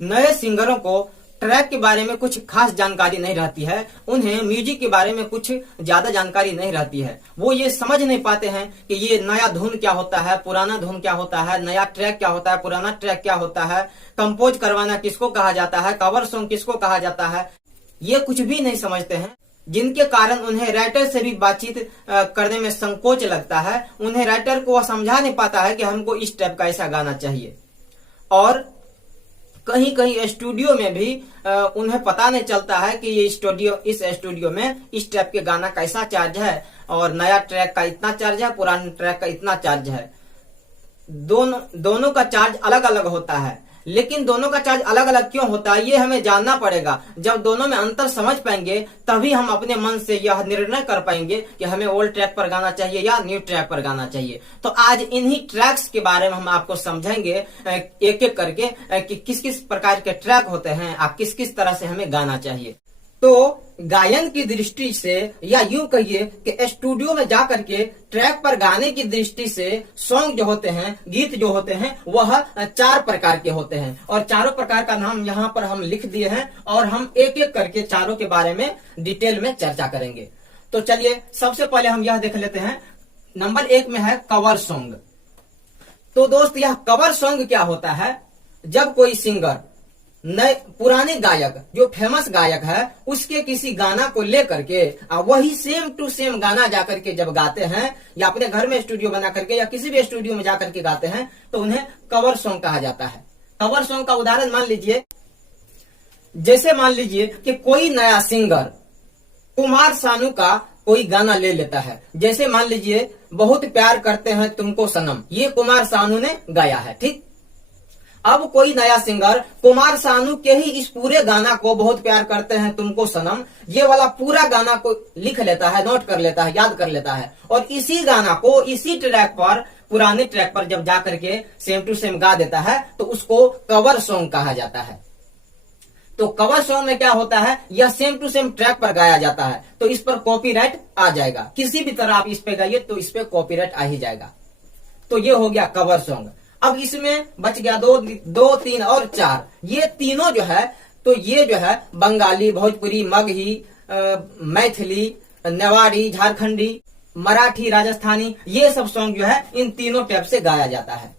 नए सिंगरों को ट्रैक के बारे में कुछ खास जानकारी नहीं रहती है, उन्हें म्यूजिक के बारे में कुछ ज्यादा जानकारी नहीं रहती है। वो ये समझ नहीं पाते हैं कि ये नया धुन क्या होता है, पुराना धुन क्या होता है, नया ट्रैक क्या होता है, पुराना ट्रैक क्या होता है, कंपोज करवाना किसको कहा जाता है, कवर सॉन्ग किसको कहा जाता है, ये कुछ भी नहीं समझते हैं। जिनके कारण उन्हें राइटर से भी बातचीत करने में संकोच लगता है। उन्हें राइटर को वह समझा नहीं पाता है कि हमको इस टाइप का ऐसा गाना चाहिए। और कहीं कहीं स्टूडियो में भी उन्हें पता नहीं चलता है कि ये इस स्टूडियो में इस टाइप के गाना का ऐसा चार्ज है और नया ट्रैक का इतना चार्ज है, पुराने ट्रैक का इतना चार्ज है। दोनों का चार्ज अलग अलग होता है, लेकिन दोनों का चार्ज अलग अलग क्यों होता है ये हमें जानना पड़ेगा। जब दोनों में अंतर समझ पाएंगे तभी हम अपने मन से यह निर्णय कर पाएंगे कि हमें ओल्ड ट्रैक पर गाना चाहिए या न्यू ट्रैक पर गाना चाहिए। तो आज इन्हीं ट्रैक्स के बारे में हम आपको समझेंगे एक एक करके कि किस किस प्रकार के ट्रैक होते हैं, आप किस किस तरह से हमें गाना चाहिए। तो गायन की दृष्टि से या यूं कहिए कि स्टूडियो में जाकर के ट्रैक पर गाने की दृष्टि से सॉन्ग जो होते हैं, गीत जो होते हैं, वह 4 प्रकार के होते हैं और चारों प्रकार का नाम यहाँ पर हम लिख दिए हैं और हम एक एक करके चारों के बारे में डिटेल में चर्चा करेंगे। तो चलिए सबसे पहले हम यह देख लेते हैं। नंबर 1 में है कवर सॉन्ग। तो दोस्त यह कवर सॉन्ग क्या होता है? जब कोई सिंगर नए पुराने गायक जो फेमस गायक है उसके किसी गाना को लेकर के वही सेम टू सेम गाना जाकर के जब गाते हैं या अपने घर में स्टूडियो बना करके या किसी भी स्टूडियो में जाकर के गाते हैं तो उन्हें कवर सॉन्ग कहा जाता है। कवर सॉन्ग का उदाहरण मान लीजिए, जैसे मान लीजिए कि कोई नया सिंगर कुमार सानू का कोई गाना ले लेता है। जैसे मान लीजिए बहुत प्यार करते हैं तुमको सनम, ये कुमार सानू ने गाया है, ठीक। अब कोई नया सिंगर कुमार सानू के ही इस पूरे गाना को बहुत प्यार करते हैं तुमको सनम, ये वाला पूरा गाना को लिख लेता है, नोट कर लेता है, याद कर लेता है और इसी गाना को इसी ट्रैक पर, पुराने ट्रैक पर जब जा करके सेम टू सेम गा देता है तो उसको कवर सॉन्ग कहा जाता है। तो कवर सॉन्ग में क्या होता है, यह सेम टू सेम ट्रैक पर गाया जाता है तो इस पर कॉपीराइट आ जाएगा। किसी भी तरह आप इस पे गाइए तो इस पे कॉपीराइट आ ही जाएगा। तो ये हो गया कवर सॉन्ग। अब इसमें बच गया 2, 3 और 4। ये तीनों जो है तो ये जो है बंगाली, भोजपुरी, मगही, मैथिली, नेवाड़ी, झारखंडी, मराठी, राजस्थानी, ये सब सॉन्ग जो है इन तीनों टाइप से गाया जाता है।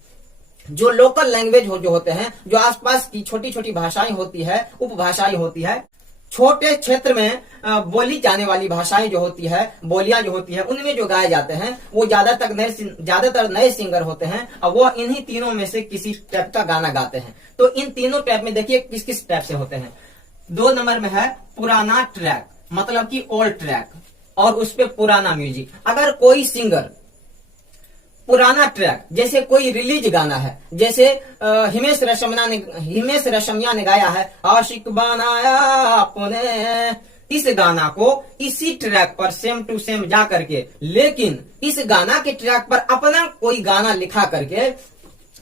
जो लोकल लैंग्वेज जो होते हैं, जो आसपास की छोटी छोटी भाषाएं होती है, उपभाषाएं होती है, छोटे क्षेत्र में बोली जाने वाली भाषाएं जो होती है, बोलियां जो होती है, उनमें जो गाए जाते हैं वो ज्यादातर नए सिंगर होते हैं और वो इन्हीं तीनों में से किसी टाइप का गाना गाते हैं। तो इन तीनों टाइप में देखिए किस किस टाइप से होते हैं। 2 नंबर में है पुराना ट्रैक, मतलब कि ओल्ड ट्रैक और उस पे पुराना म्यूजिक। अगर कोई सिंगर पुराना ट्रैक, जैसे कोई रिलीज गाना है, जैसे हिमेश रेशमिया ने गाया है आशिक बनाया आपने, इस गाना को इसी ट्रैक पर सेम टू सेम जा करके, लेकिन इस गाना के ट्रैक पर अपना कोई गाना लिखा करके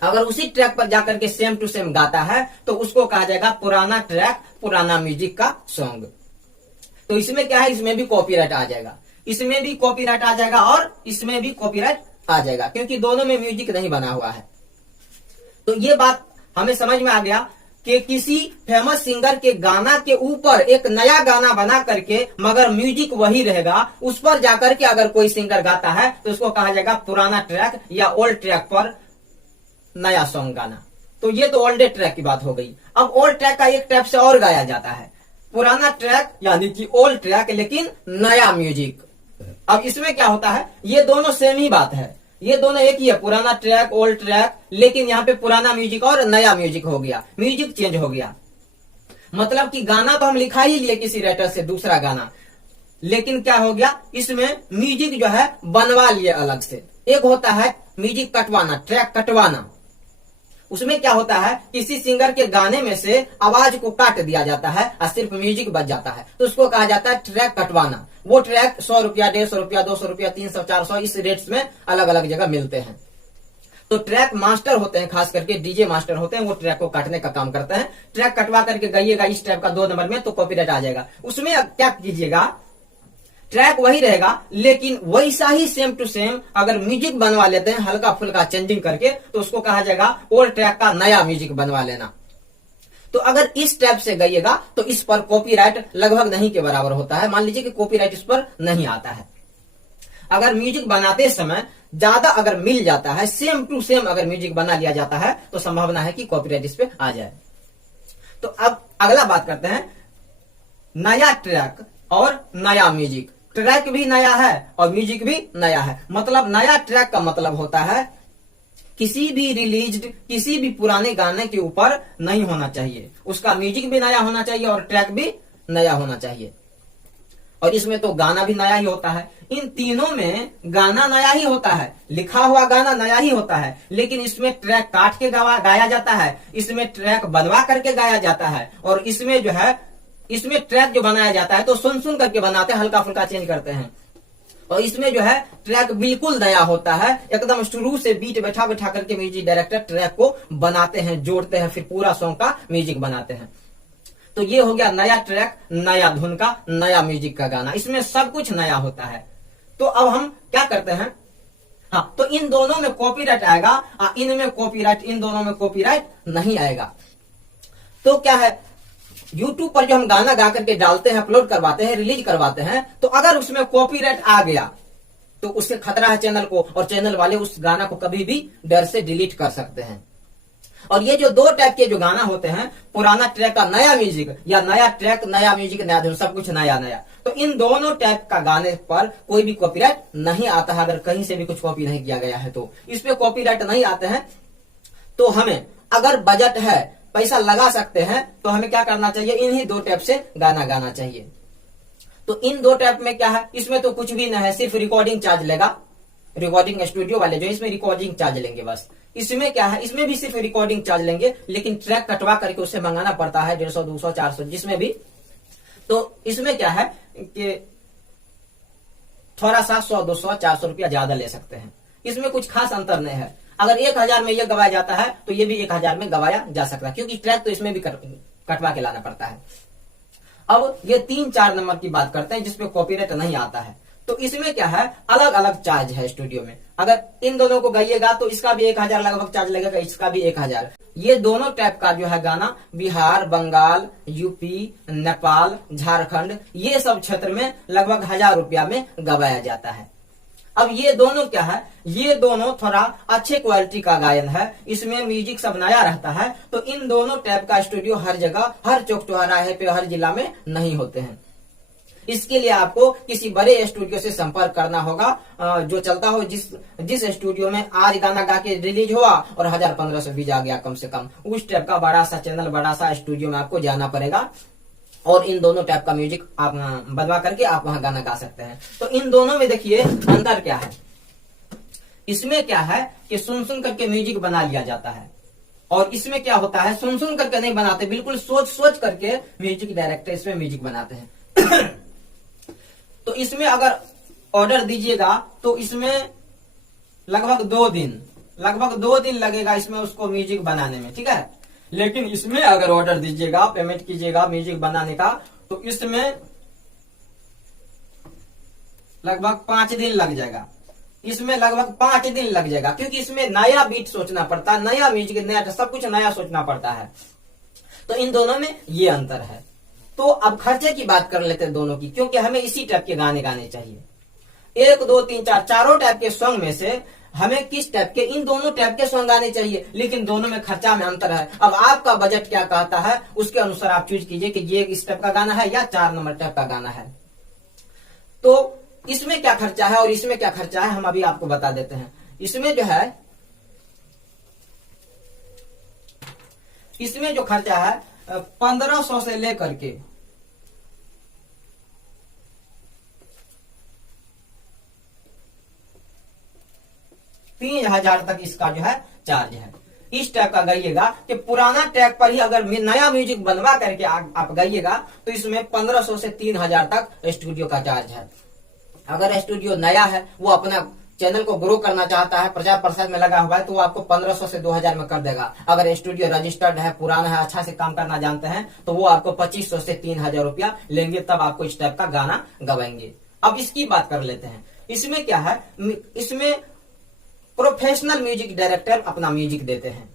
अगर उसी ट्रैक पर जाकर के सेम टू सेम गाता है तो उसको कहा जाएगा पुराना ट्रैक, पुराना म्यूजिक का सॉन्ग। तो इसमें क्या है, इसमें भी कॉपीराइट आ जाएगा, इसमें भी कॉपीराइट आ जाएगा और इसमें भी कॉपीराइट आ जाएगा, क्योंकि दोनों में म्यूजिक नहीं बना हुआ है। तो ये बात हमें समझ में आ गया कि किसी फेमस सिंगर के गाना के ऊपर एक नया गाना बना करके मगर म्यूजिक वही रहेगा, उस पर जाकर के अगर कोई सिंगर गाता है तो उसको कहा जाएगा पुराना ट्रैक या ओल्ड ट्रैक पर नया सॉन्ग गाना। तो ये तो ओल्ड ट्रैक की बात हो गई। अब ओल्ड ट्रैक का एक टाइप से और गाया जाता है, पुराना ट्रैक यानी कि ओल्ड ट्रैक लेकिन नया म्यूजिक। अब इसमें क्या होता है, ये दोनों सेम ही बात है, ये दोनों एक ही है, पुराना ट्रैक, ओल्ड ट्रैक, लेकिन यहाँ पे पुराना म्यूजिक और नया म्यूजिक हो गया, म्यूजिक चेंज हो गया। मतलब कि गाना तो हम लिखा ही लिए किसी राइटर से दूसरा गाना, लेकिन क्या हो गया, इसमें म्यूजिक जो है बनवा लिए अलग से। एक होता है म्यूजिक कटवाना, ट्रैक कटवाना। उसमें क्या होता है, किसी सिंगर के गाने में से आवाज को काट दिया जाता है और सिर्फ म्यूजिक बच जाता है, तो उसको कहा जाता है ट्रैक कटवाना। वो ट्रैक 100 रुपया, 150 रुपया, 200 रुपया, 300, 400 इस रेट्स में अलग अलग जगह मिलते हैं। तो ट्रैक मास्टर होते हैं, खास करके डीजे मास्टर होते हैं, वो ट्रैक को काटने का काम करते हैं। ट्रैक कटवा करके गाइएगा इस टाइप का 2 नंबर में तो कॉपीराइट आ जाएगा। उसमें क्या कीजिएगा, ट्रैक वही रहेगा लेकिन वैसा ही सेम टू सेम अगर म्यूजिक बनवा लेते हैं हल्का फुल्का चेंजिंग करके तो उसको कहा जाएगा ओल्ड ट्रैक का नया म्यूजिक बनवा लेना। तो अगर इस टाइप से गाइएगा तो इस पर कॉपीराइट लगभग नहीं के बराबर होता है। मान लीजिए कि कॉपीराइट इस पर नहीं आता है। अगर म्यूजिक बनाते समय ज्यादा अगर मिल जाता है, सेम टू सेम अगर म्यूजिक बना लिया जाता है, तो संभावना है कि कॉपीराइट इस पे आ जाए। तो अब अगला बात करते हैं नया ट्रैक और नया म्यूजिक। ट्रैक भी नया है और म्यूजिक भी नया है। मतलब नया ट्रैक का मतलब होता है किसी भी रिलीज्ड किसी भी पुराने गाने के ऊपर नहीं होना चाहिए, उसका म्यूजिक भी नया होना चाहिए और ट्रैक भी नया होना चाहिए। और इसमें तो गाना भी नया ही होता है। इन तीनों में गाना नया ही होता है, लिखा हुआ गाना नया ही होता है, लेकिन इसमें ट्रैक काट के गाया जाता है, इसमें ट्रैक बनवा करके गाया जाता है, और इसमें जो है इसमें ट्रैक जो बनाया जाता है तो सुन सुन करके बनाते हैं, हल्का फुल्का चेंज करते हैं। और इसमें जो है ट्रैक बिल्कुल नया होता है, एकदम शुरू से बीट बैठा बैठा करके म्यूजिक डायरेक्टर ट्रैक को बनाते हैं, जोड़ते हैं, फिर पूरा सॉन्ग का म्यूजिक बनाते हैं। तो ये हो गया नया ट्रैक, नया धुन का, नया म्यूजिक का गाना। इसमें सब कुछ नया होता है। तो अब हम क्या करते हैं, हाँ, तो इन दोनों में कॉपीराइट आएगा, इनमें कॉपीराइट, इन दोनों में कॉपीराइट नहीं आएगा। तो क्या है, YouTube पर जो हम गाना गा करके डालते हैं, अपलोड करवाते हैं, रिलीज करवाते हैं, तो अगर उसमें कॉपीराइट आ गया तो उससे खतरा है चैनल को, और चैनल वाले उस गाना को कभी भी डर से डिलीट कर सकते हैं। और ये जो दो टाइप के जो गाना होते हैं, पुराना ट्रैक का नया म्यूजिक, या नया ट्रैक नया म्यूजिक नया धुन, सब कुछ नया नया, तो इन दोनों टाइप का गाने पर कोई भी कॉपीराइट नहीं आता है। अगर कहीं से भी कुछ कॉपी नहीं किया गया है तो इस पे कॉपीराइट नहीं आते हैं। तो हमें अगर बजट है, पैसा लगा सकते हैं, तो हमें क्या करना चाहिए, इन्हीं दो टाइप से गाना गाना चाहिए। तो इन दो टाइप में क्या है, इसमें तो कुछ भी नहीं है, सिर्फ रिकॉर्डिंग चार्ज लेगा, रिकॉर्डिंग स्टूडियो वाले जो इसमें रिकॉर्डिंग चार्ज लेंगे बस। इसमें क्या है, इसमें भी सिर्फ रिकॉर्डिंग चार्ज लेंगे, लेकिन ट्रैक कटवा करके उससे मंगाना पड़ता है 150, 200, 400 जिसमें भी। तो इसमें क्या है कि थोड़ा सा 100, 200, 400 रुपया ज्यादा ले सकते हैं। इसमें कुछ खास अंतर नहीं है। अगर 1000 में यह गवाया जाता है तो ये भी 1000 में गवाया जा सकता है, क्योंकि ट्रैक तो इसमें भी कटवा के लाना पड़ता है। अब ये 3-4 नंबर की बात करते हैं जिसपे कॉपीराइट नहीं आता है। तो इसमें क्या है, अलग अलग चार्ज है स्टूडियो में। अगर इन दोनों को गाइएगा तो इसका भी 1000 लगभग चार्ज लगेगा, इसका भी 1000। ये दोनों टाइप का जो है गाना बिहार, बंगाल, यूपी, नेपाल, झारखंड, ये सब क्षेत्र में लगभग 1000 रुपया में गवाया जाता है। अब ये दोनों क्या है, ये दोनों थोड़ा अच्छे क्वालिटी का गायन है, इसमें म्यूजिक सब नया रहता है। तो इन दोनों टाइप का स्टूडियो हर जगह, हर चौक चौराहे पे, हर जिला में नहीं होते हैं। इसके लिए आपको किसी बड़े स्टूडियो से संपर्क करना होगा, जो चलता हो, जिस स्टूडियो में आज गाना गा के रिलीज हुआ और 1000-1500 व्यूज आ गया कम से कम, उस टाइप का बड़ा सा चैनल, बड़ा सा स्टूडियो में आपको जाना पड़ेगा। और इन दोनों टाइप का म्यूजिक आप बनवा करके आप वहां गाना गा सकते हैं। तो इन दोनों में देखिए अंतर क्या है। इसमें क्या है कि सुन सुन करके म्यूजिक बना लिया जाता है, और इसमें क्या होता है, सुन सुन करके नहीं बनाते, बिल्कुल सोच सोच करके म्यूजिक डायरेक्टर इसमें म्यूजिक बनाते हैं। तो इसमें अगर ऑर्डर दीजिएगा तो इसमें लगभग 2 दिन लगेगा इसमें उसको म्यूजिक बनाने में, ठीक है। लेकिन इसमें अगर ऑर्डर दीजिएगा, पेमेंट कीजिएगा म्यूजिक बनाने का, तो इसमें लगभग 5 दिन लग जाएगा। इसमें लगभग 5 दिन लग जाएगा, क्योंकि इसमें नया बीट सोचना पड़ता है, नया म्यूजिक, नया सब कुछ नया सोचना पड़ता है। तो इन दोनों में ये अंतर है। तो अब खर्चे की बात कर लेते हैं दोनों की, क्योंकि हमें इसी टाइप के गाने गाने चाहिए। 1, 2, 3, 4 चारों टाइप के सॉन्ग में से हमें किस टाइप के, इन दोनों टाइप के सॉन्ग गाने चाहिए, लेकिन दोनों में खर्चा में अंतर है। अब आपका बजट क्या कहता है, उसके अनुसार आप चूज कीजिए कि ये इस टाइप का गाना है या 4 नंबर टाइप का गाना है। तो इसमें क्या खर्चा है और इसमें क्या खर्चा है, हम अभी आपको बता देते हैं। इसमें जो है, इसमें जो खर्चा है 1500 से लेकर के 3000 तक इसका जो है चार्ज है। इस टाइप का गाइएगा कि पुराना ट्रैक पर ही अगर नया म्यूजिक बनवा करके आप गाइएगा तो इसमें 1500 से 3000 तक स्टूडियो का चार्ज है। अगर स्टूडियो नया है, वो अपना चैनल को ग्रो करना चाहता है, प्रचार प्रसार में लगा हुआ है, तो वो आपको 1500 से 2000 में कर देगा। अगर स्टूडियो रजिस्टर्ड है, पुराना है, अच्छा से काम करना जानते हैं, तो वो आपको 2500 से 3000 रुपया लेंगे, तब आपको इस टाइप का गाना गवाएंगे। अब इसकी बात कर लेते हैं। इसमें क्या है, इसमें प्रोफेशनल म्यूजिक डायरेक्टर अपना म्यूजिक देते हैं,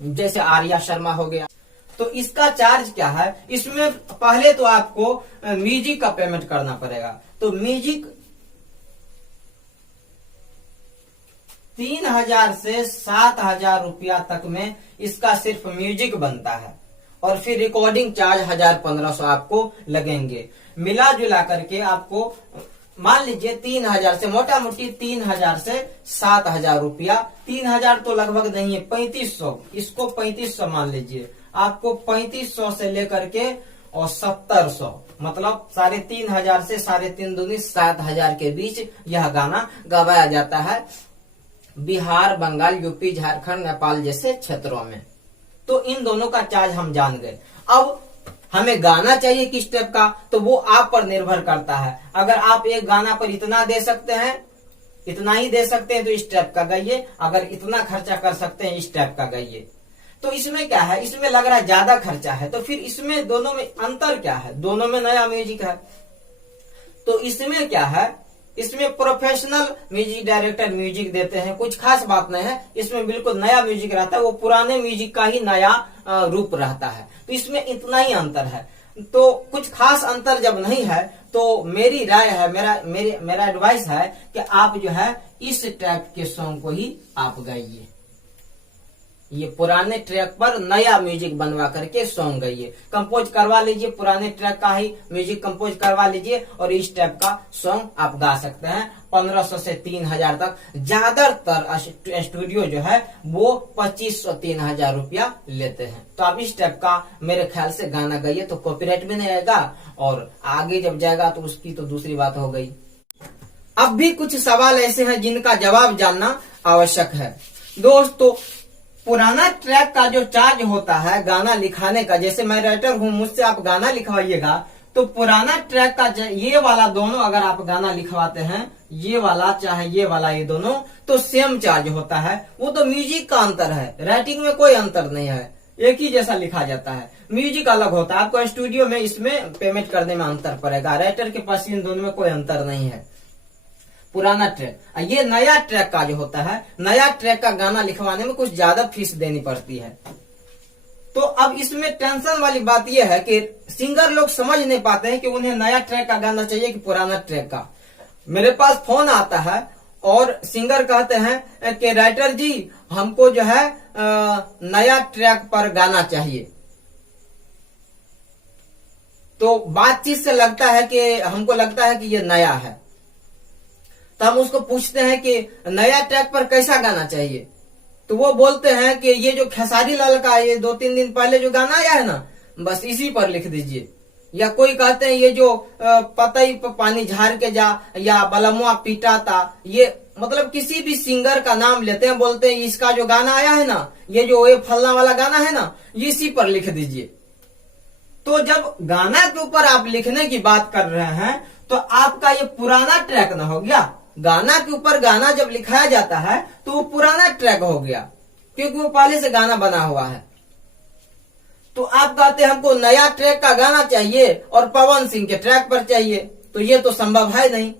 जैसे आर्या शर्मा हो गया। तो इसका चार्ज क्या है, इसमें पहले तो आपको म्यूजिक का पेमेंट करना पड़ेगा। तो म्यूजिक 3000 से 7000 रुपया तक में इसका सिर्फ म्यूजिक बनता है, और फिर रिकॉर्डिंग चार्ज 1000-1500 आपको लगेंगे। मिला जुला करके आपको मान लीजिए 3000 से मोटा मोटी 3000 से 7000 रुपया, 3000 तो लगभग नहीं है, 3500, इसको 3500 मान लीजिए। आपको 3500 से लेकर के और 1700 मतलब 3500 से 3.5 दूनी 7000 के बीच यह गाना गवाया जाता है बिहार, बंगाल, यूपी, झारखंड, नेपाल जैसे क्षेत्रों में। तो इन दोनों का चार्ज हम जान गए। अब हमें गाना चाहिए किस टाइप का, तो वो आप पर निर्भर करता है। अगर आप एक गाना पर इतना दे सकते हैं, इतना ही दे सकते हैं तो इस टाइप का गाइए, अगर इतना खर्चा कर सकते हैं इस टाइप का गाइए। तो इसमें क्या है, इसमें लग रहा है ज्यादा खर्चा है, तो फिर इसमें दोनों में अंतर क्या है, दोनों में नया म्यूजिक है। तो इसमें क्या है, इसमें प्रोफेशनल म्यूजिक डायरेक्टर म्यूजिक देते हैं, कुछ खास बात नहीं है, इसमें बिल्कुल नया म्यूजिक रहता है, वो पुराने म्यूजिक का ही नया रूप रहता है। तो इसमें इतना ही अंतर है। तो कुछ खास अंतर जब नहीं है तो मेरी राय है, मेरा एडवाइस है कि आप जो है इस टाइप के सॉन्ग को ही आप गाइए, ये पुराने ट्रैक पर नया म्यूजिक बनवा करके सॉन्ग गाइए, कंपोज करवा लीजिए, पुराने ट्रैक का ही म्यूजिक कंपोज करवा लीजिए और इस टाइप का सॉन्ग आप गा सकते हैं। 1500 से 3000 तक, ज्यादातर स्टूडियो जो है वो 2500-3000 रुपया लेते हैं। तो आप इस टाइप का मेरे ख्याल से गाना गाइए, तो कॉपीराइट भी नहीं आएगा और आगे जब जाएगा तो उसकी तो दूसरी बात हो गई। अब भी कुछ सवाल ऐसे हैं जिनका जवाब जानना आवश्यक है। दोस्तों, पुराना ट्रैक का जो चार्ज होता है गाना लिखाने का, जैसे मैं राइटर हूं, मुझसे आप गाना लिखवाइएगा, तो पुराना ट्रैक का ये वाला दोनों अगर आप गाना लिखवाते हैं, ये वाला चाहे ये वाला, ये दोनों तो सेम चार्ज होता है। वो तो म्यूजिक का अंतर है, राइटिंग में कोई अंतर नहीं है, एक ही जैसा लिखा जाता है। म्यूजिक अलग होता है, आपको स्टूडियो में इसमें पेमेंट करने में अंतर पड़ेगा, राइटर के पास इन दोनों में कोई अंतर नहीं है। पुराना ट्रैक, ये नया ट्रैक का जो होता है, नया ट्रैक का गाना लिखवाने में कुछ ज्यादा फीस देनी पड़ती है। तो अब इसमें टेंशन वाली बात यह है कि सिंगर लोग समझ नहीं पाते हैं कि उन्हें नया ट्रैक का गाना चाहिए कि पुराना ट्रैक का। मेरे पास फोन आता है और सिंगर कहते हैं कि राइटर जी हमको जो है नया ट्रैक पर गाना चाहिए। तो बातचीत से लगता है कि हमको लगता है कि ये नया है, तो हम उसको पूछते हैं कि नया ट्रैक पर कैसा गाना चाहिए, तो वो बोलते हैं कि ये जो खेसारी लाल का ये 2-3 दिन पहले जो गाना आया है ना, बस इसी पर लिख दीजिए। या कोई कहते हैं ये जो पतई पर पानी झाड़ के जा, या बलमुआ पीटा था, ये मतलब किसी भी सिंगर का नाम लेते हैं, बोलते हैं इसका जो गाना आया है ना, ये जो ये फलना वाला गाना है ना, इसी पर लिख दीजिए। तो जब गाना के ऊपर आप लिखने की बात कर रहे हैं तो आपका ये पुराना ट्रैक ना हो गया। गाना के ऊपर गाना जब लिखाया जाता है तो वो पुराना ट्रैक हो गया, क्योंकि वो पहले से गाना बना हुआ है। तो आप कहते हैं हमको नया ट्रैक का गाना चाहिए और पवन सिंह के ट्रैक पर चाहिए, तो ये तो संभव है नहीं।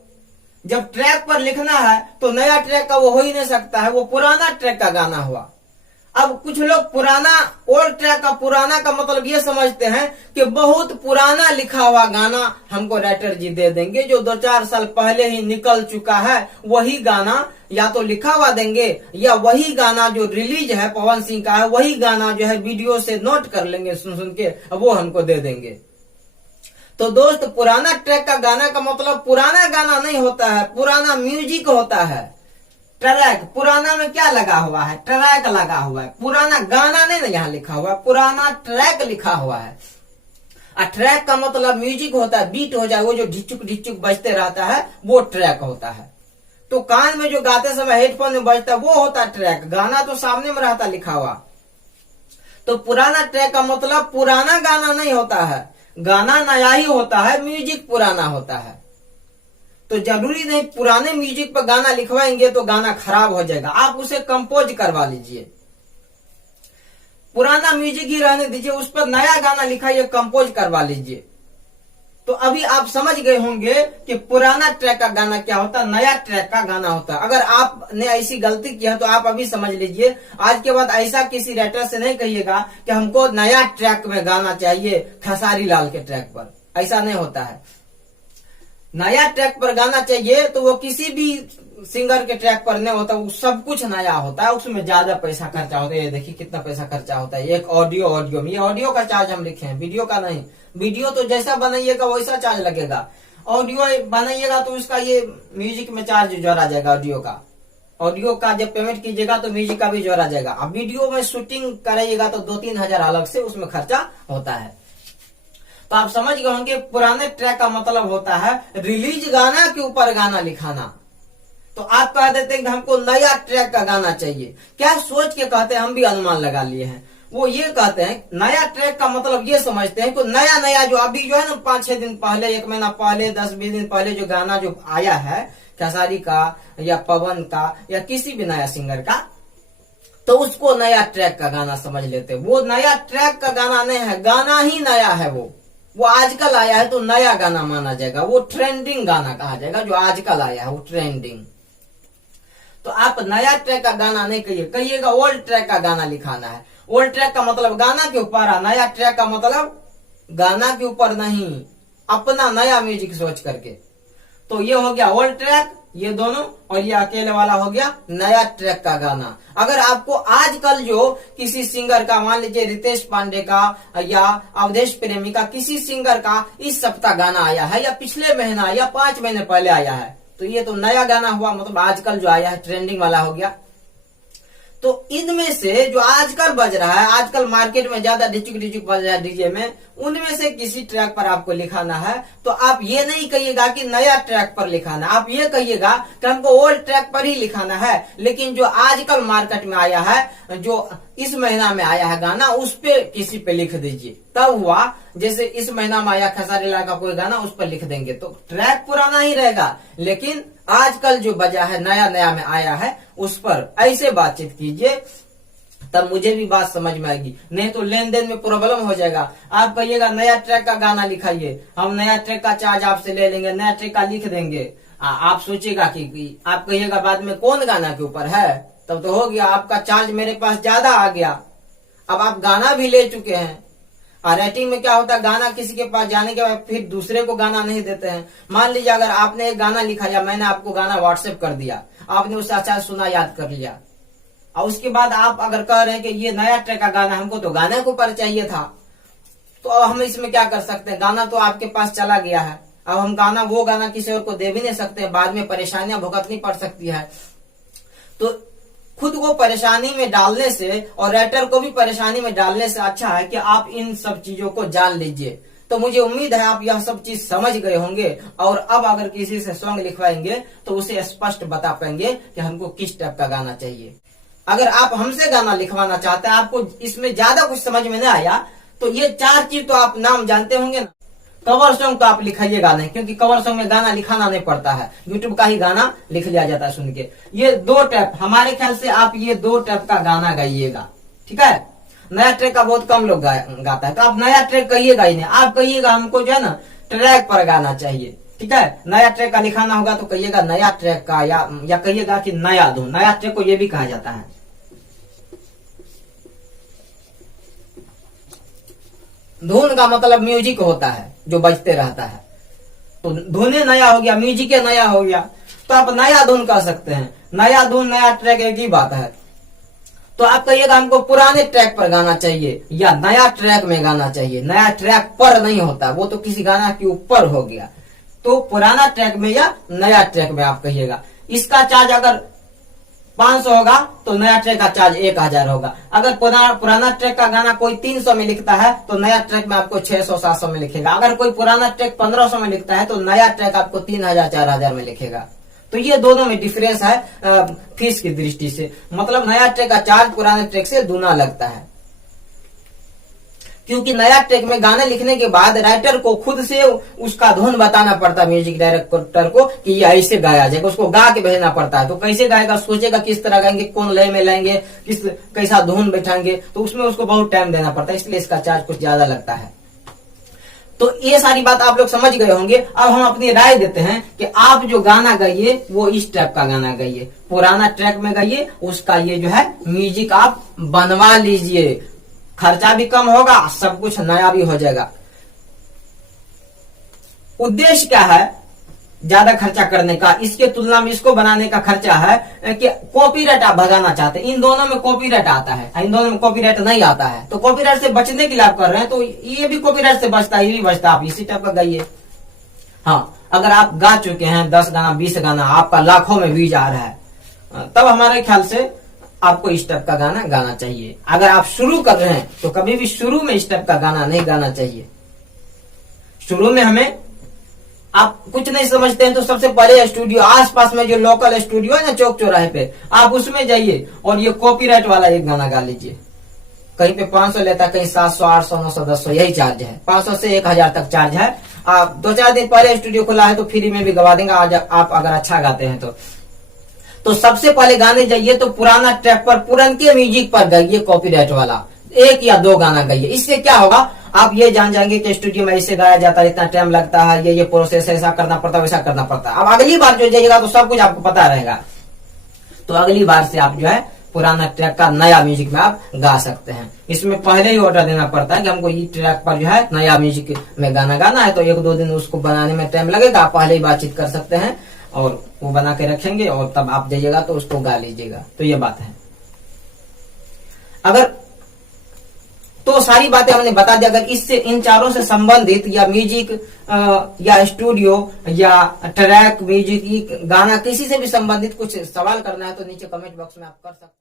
जब ट्रैक पर लिखना है तो नया ट्रैक का वो हो ही नहीं सकता है, वो पुराना ट्रैक का गाना हुआ। अब कुछ लोग पुराना, ओल्ड ट्रैक का पुराना का मतलब ये समझते हैं कि बहुत पुराना लिखा हुआ गाना हमको राइटर जी दे देंगे, जो 2-4 साल पहले ही निकल चुका है, वही गाना या तो लिखा हुआ देंगे, या वही गाना जो रिलीज है पवन सिंह का है, वही गाना जो है वीडियो से नोट कर लेंगे सुन के, वो हमको दे देंगे। तो दोस्त, पुराना ट्रैक का गाना का मतलब पुराना गाना नहीं होता है, पुराना म्यूजिक होता है। ट्रैक, पुराना में क्या लगा हुआ है, ट्रैक लगा हुआ है, पुराना गाना नहीं ना यहाँ लिखा हुआ है, पुराना ट्रैक लिखा हुआ है। ट्रैक का मतलब म्यूजिक होता है, बीट हो जाए, वो जो ढिचुक ढिचुक बजते रहता है वो ट्रैक होता है। तो कान में जो गाते समय हेडफोन में बजता है वो होता है ट्रैक, गाना तो सामने में रहता लिखा हुआ। तो पुराना ट्रैक का मतलब पुराना गाना नहीं होता है, गाना नया ही होता है, म्यूजिक पुराना होता है। तो जरूरी नहीं पुराने म्यूजिक पर गाना लिखवाएंगे तो गाना खराब हो जाएगा, आप उसे कंपोज करवा लीजिए। पुराना म्यूजिक ही रहने दीजिए, उस पर नया गाना लिखाइए, कंपोज करवा लीजिए। तो अभी आप समझ गए होंगे कि पुराना ट्रैक का गाना क्या होता है, नया ट्रैक का गाना होता है। अगर आपने ऐसी गलती किया तो आप अभी समझ लीजिए, आज के बाद ऐसा किसी राइटर से नहीं कहिएगा कि हमको नया ट्रैक में गाना चाहिए खेसारी लाल के ट्रैक पर, ऐसा नहीं होता है। नया ट्रैक पर गाना चाहिए तो वो किसी भी सिंगर के ट्रैक पर नहीं होता, वो सब कुछ नया होता है, उसमें ज्यादा पैसा खर्चा होता है। ये देखिए कितना पैसा खर्चा होता है एक ऑडियो में, ये ऑडियो का चार्ज हम लिखे हैं, वीडियो का नहीं। वीडियो तो जैसा बनाइएगा वैसा चार्ज लगेगा, ऑडियो बनाइएगा तो उसका ये म्यूजिक में चार्ज जोड़ा जाएगा। ऑडियो का जब पेमेंट कीजिएगा तो म्यूजिक का भी जोड़ा जाएगा। अब वीडियो में शूटिंग कराइएगा तो 2-3 हजार अलग से उसमें खर्चा होता है। तो आप समझ गए होंगे पुराने ट्रैक का मतलब होता है रिलीज गाना के ऊपर गाना लिखाना। तो आप कह देते हैं कि हमको नया ट्रैक का गाना चाहिए, क्या सोच के कहते हैं, हम भी अनुमान लगा लिए हैं। वो ये कहते हैं नया ट्रैक का मतलब ये समझते हैं कि नया जो अभी जो है ना 5-6 दिन पहले, 1 महीना पहले, 10-20 दिन पहले जो गाना जो आया है खेसारी का या पवन का या किसी भी नया सिंगर का, तो उसको नया ट्रैक का गाना समझ लेते हैं। वो नया ट्रैक का गाना नहीं है, गाना ही नया है। वो आजकल आया है तो नया गाना माना जाएगा, वो ट्रेंडिंग गाना कहा जाएगा। जो आजकल आया है वो ट्रेंडिंग। तो आप नया ट्रैक का गाना नहीं कहिएगा ओल्ड ट्रैक का गाना लिखाना है। ओल्ड ट्रैक का मतलब गाना के ऊपर, नया ट्रैक का मतलब गाना के ऊपर नहीं, अपना नया म्यूजिक सोच करके। तो ये हो गया ओल्ड ट्रैक, ये दोनों, और ये अकेले वाला हो गया नया ट्रैक का गाना। अगर आपको आजकल जो किसी सिंगर का, मान लीजिए रितेश पांडे का या अवधेश प्रेमी का, किसी सिंगर का इस सप्ताह गाना आया है या पिछले महीना या 5 महीने पहले आया है, तो ये तो नया गाना हुआ, मतलब आजकल जो आया है ट्रेंडिंग वाला हो गया। तो इनमें से जो आजकल बज रहा है, आजकल मार्केट में ज्यादा डिचुक बज रहा है डीजे में, उनमें से किसी ट्रैक पर आपको लिखाना है। तो आप ये नहीं कहिएगा कि नया ट्रैक पर लिखाना, आप ये कहिएगा कि हमको ओल्ड ट्रैक पर ही लिखाना है, लेकिन जो आजकल मार्केट में आया है, जो इस महीना में आया है गाना, उस पे किसी पे लिख दीजिए। तब हुआ जैसे इस महीना में आया खेसारी लाल का कोई गाना, उस पर लिख देंगे तो ट्रैक पुराना ही रहेगा, लेकिन आजकल जो बजा है नया में आया है उस पर ऐसे बातचीत कीजिए, तब मुझे भी बात समझ में आएगी। नहीं तो लेन देन में प्रॉब्लम हो जाएगा। आप कहिएगा नया ट्रैक का गाना लिखाइए, हम नया ट्रैक का चार्ज आपसे ले लेंगे, नया ट्रैक का लिख देंगे। आप सोचेगा कि आप कहिएगा बाद में कौन गाना के ऊपर है, तब तो हो गया आपका चार्ज मेरे पास ज्यादा आ गया। अब आप गाना भी ले चुके हैं। और राइटिंग में क्या होता है, गाना किसी के पास जाने के बाद फिर दूसरे को गाना नहीं देते हैं। मान लीजिए अगर आपने एक गाना लिखा या मैंने आपको गाना व्हाट्सएप कर दिया, आपने उससे अच्छा सुना, याद कर लिया, और उसके बाद आप अगर कह रहे हैं कि ये नया ट्रैक का गाना, हमको तो गाने के ऊपर चाहिए था, तो अब हम इसमें क्या कर सकते हैं, गाना तो आपके पास चला गया है। अब हम वो गाना किसी और को दे भी नहीं सकते, बाद में परेशानियां भुगतनी पड़ सकती है। तो खुद को परेशानी में डालने से और राइटर को भी परेशानी में डालने से अच्छा है कि आप इन सब चीजों को जान लीजिए। तो मुझे उम्मीद है आप यह सब चीज समझ गए होंगे, और अब अगर किसी से सॉन्ग लिखवाएंगे तो उसे स्पष्ट बता पाएंगे कि हमको किस टाइप का गाना चाहिए। अगर आप हमसे गाना लिखवाना चाहते हैं, आपको इसमें ज्यादा कुछ समझ में नहीं आया, तो ये 4 चीज तो आप नाम जानते होंगे ना। कवर सॉन्ग तो आप लिखाइएगा नहीं, क्योंकि कवर सॉन्ग में गाना लिखाना नहीं पड़ता है, यूट्यूब का ही गाना लिख लिया जाता है सुन के। ये 2 टाइप, हमारे ख्याल से आप ये 2 टाइप का गाना गाइएगा, ठीक है। नया ट्रैक का बहुत कम लोग गाता है, तो आप नया ट्रैक कहिएगा ही नहीं, आप कहिएगा हमको जो है ना ट्रैक पर गाना चाहिए, ठीक है। नया ट्रैक का लिखाना होगा तो कहिएगा नया ट्रैक का, या कहिएगा कि नया धुन। नया ट्रैक को ये भी कहा जाता है। धुन का मतलब म्यूजिक होता है जो बजते रहता है, तो धुने नया हो गया, म्यूजिक नया हो गया, तो आप नया धुन कह सकते हैं। नया धुन नया ट्रैक एक ही बात है। तो आप कहिएगा हमको पुराने ट्रैक पर गाना चाहिए या नया ट्रैक में गाना चाहिए। नया ट्रैक पर नहीं होता, वो तो किसी गाना के ऊपर हो गया। तो पुराना ट्रैक में या नया ट्रैक में आप कहिएगा। इसका चार्ज अगर 500 होगा तो नया ट्रैक का चार्ज 1000 होगा। अगर पुराना ट्रैक का गाना कोई 300 में लिखता है तो नया ट्रैक में आपको 600-700 में लिखेगा। अगर कोई पुराना ट्रैक 1500 में लिखता है तो नया ट्रैक आपको 3000-4000 में लिखेगा। तो ये दोनों में डिफरेंस है फीस की दृष्टि से। मतलब नया ट्रैक का चार्ज पुराने ट्रैक से दूना लगता है, क्योंकि नया ट्रैक में गाने लिखने के बाद राइटर को खुद से उसका धुन बताना पड़ता है म्यूजिक डायरेक्टर को कि ये ऐसे गाया जाएगा, उसको गा के भेजना पड़ता है। तो कैसे गाएगा, सोचेगा किस तरह गाएंगे, कौन लय में लाएंगे, कैसा धुन बैठाएंगे, तो उसमें उसको बहुत टाइम देना पड़ता है, इसलिए इसका चार्ज कुछ ज्यादा लगता है। तो ये सारी बात आप लोग समझ गए होंगे। अब हम अपनी राय देते हैं कि आप जो गाना गाइए वो इस टाइप का गाना गाइए, पुराना ट्रैक में गाइए, उसका ये जो है म्यूजिक आप बनवा लीजिए, खर्चा भी कम होगा, सब कुछ नया भी हो जाएगा। उद्देश्य क्या है ज्यादा खर्चा करने का, इसके तुलना में इसको बनाने का खर्चा है कि कॉपीराइट आप भगाना चाहते हैं। इन दोनों में कॉपीराइट आता है, इन दोनों में कॉपीराइट नहीं आता है, तो कॉपीराइट से बचने के लिए आप कर रहे हैं, तो ये भी कॉपीराइट से बचता है, ये भी बचता है, आप इसी टाइप का गाइए। हाँ, अगर आप गा चुके हैं 10 गाना 20 गाना, आपका लाखों में व्यूज आ रहा है, तब हमारे ख्याल से आपको इस टाइप का गाना गाना चाहिए। अगर आप शुरू कर रहे हैं तो कभी भी शुरू में इस टाइप का गाना नहीं गाना चाहिए। शुरू में हमें आप कुछ नहीं समझते हैं तो सबसे पहले स्टूडियो, आसपास में जो लोकल स्टूडियो है ना चौक चौराहे पे, आप उसमें जाइए और ये कॉपीराइट वाला एक गाना गा लीजिए। कहीं पे 500 लेता, कहीं 700 800 900 1000 यही चार्ज है, 500 से 1000 तक चार्ज है। आप 2-4 दिन पहले स्टूडियो खुला है तो फ्री में भी गवा देंगे, आज आप अगर अच्छा गाते हैं तो सबसे पहले गाने जाइए तो पुराना ट्रैक पर, पुराने म्यूजिक पर गाइए, कॉपीराइट वाला 1 या 2 गाना गाइए। इससे क्या होगा, आप ये जान जाएंगे कि स्टूडियो में ऐसे गाया जाता है, इतना टाइम लगता है, ये प्रोसेस ऐसा करना पड़ता है, वैसा करना पड़ता है। अब अगली बार जो जाइएगा तो सब कुछ आपको पता रहेगा, तो अगली बार से आप जो है पुराना ट्रैक का नया म्यूजिक में आप गा सकते हैं। इसमें पहले ही ऑर्डर देना पड़ता है कि हमको ये ट्रैक पर जो है नया म्यूजिक में गाना गाना है, तो 1-2 दिन उसको बनाने में टाइम लगेगा। आप पहले ही बातचीत कर सकते हैं और वो बना के रखेंगे और तब आप जाइएगा तो उसको गा लीजिएगा। तो ये बात है। अगर तो सारी बातें हमने बता दी। अगर इससे इन चारों से संबंधित या म्यूजिक या स्टूडियो या ट्रैक म्यूजिक गाना किसी से भी संबंधित कुछ सवाल करना है तो नीचे कमेंट बॉक्स में आप कर सकते हैं।